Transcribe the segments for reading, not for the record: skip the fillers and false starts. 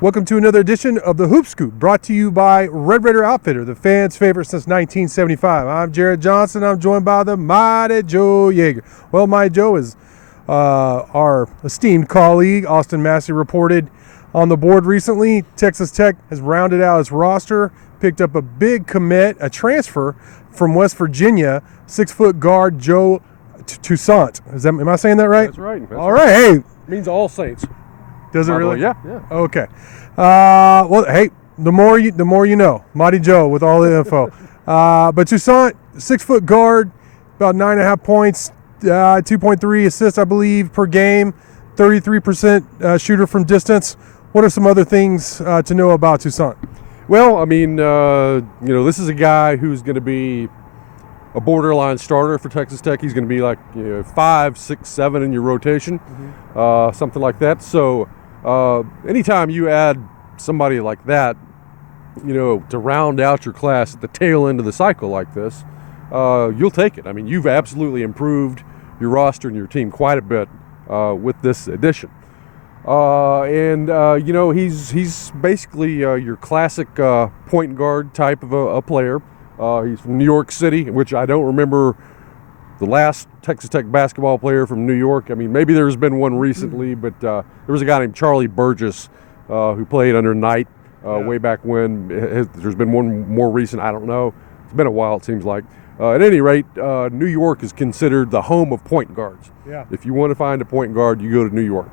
Welcome to another edition of the Hoop Scoop, brought to you by Red Raider Outfitter, the fans' favorite since 1975. I'm Jared Johnson. I'm joined by the Mighty Joe Yeager. Well, Mighty Joe is our esteemed colleague, Austin Massey, reported on the board recently. Texas Tech has rounded out its roster, picked up a big commit, a transfer from West Virginia, 6-foot guard Joe Toussaint. Am I saying that right? That's right. All right. Hey. It means all saints. Does it really? Yeah. Okay. Well, hey, the more you know. Mighty Joe with all the info. But Toussaint, 6-foot guard, about 9.5 points, 2.3 assists, I believe, per game, 33% shooter from distance. What are some other things to know about Toussaint? Well, I mean, this is a guy who's going to be a borderline starter for Texas Tech. He's going to be like 5, 6, 7 in your rotation, something like that. So anytime you add somebody like that, to round out your class at the tail end of the cycle like this, you'll take it. I mean, you've absolutely improved your roster and your team quite a bit with this addition. He's basically your classic point guard type of a player. He's from New York City, which I don't remember the last Texas Tech basketball player from New York. I mean, maybe there's been one recently, but there was a guy named Charlie Burgess who played under Knight way back when. There's been one more recent, I don't know. It's been a while, it seems like. At any rate, New York is considered the home of point guards. Yeah. If you want to find a point guard, you go to New York.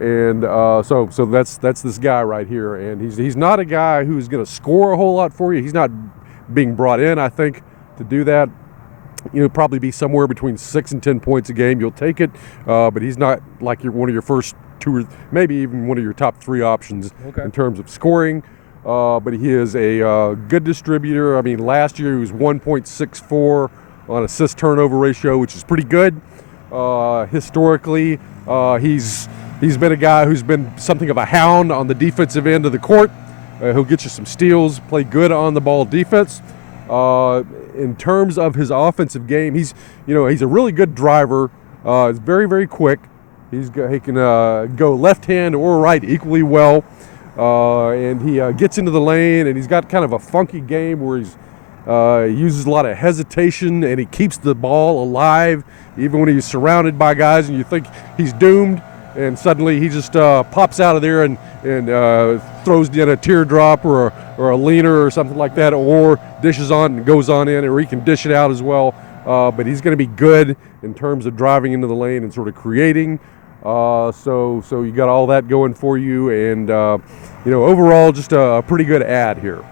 And so that's this guy right here. And he's not a guy who's going to score a whole lot for you. He's not being brought in, I think, to do that. Probably be somewhere between 6 and 10 points a game. You'll take it, but he's not like one of your first two or maybe even one of your top 3 options in terms of scoring. But he is a good distributor. I mean, last year he was 1.64 on assist turnover ratio, which is pretty good. Historically, he's been a guy who's been something of a hound on the defensive end of the court. He'll get you some steals, play good on the ball defense. In terms of his offensive game, he's a really good driver. He's very, very quick. He can go left hand or right equally well. And he gets into the lane, and he's got kind of a funky game where he uses a lot of hesitation, and he keeps the ball alive even when he's surrounded by guys and you think he's doomed. And suddenly he just pops out of there and throws in a teardrop or a leaner or something like that, or dishes on and goes on in, or he can dish it out as well. But he's going to be good in terms of driving into the lane and sort of creating. So you got all that going for you, and overall just a pretty good ad here.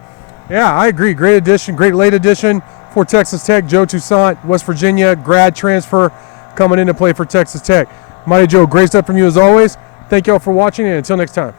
Yeah, I agree. Great addition, great late addition for Texas Tech. Joe Toussaint, West Virginia grad transfer, coming in to play for Texas Tech. Mighty Joe, great stuff from you as always. Thank you all for watching, and until next time.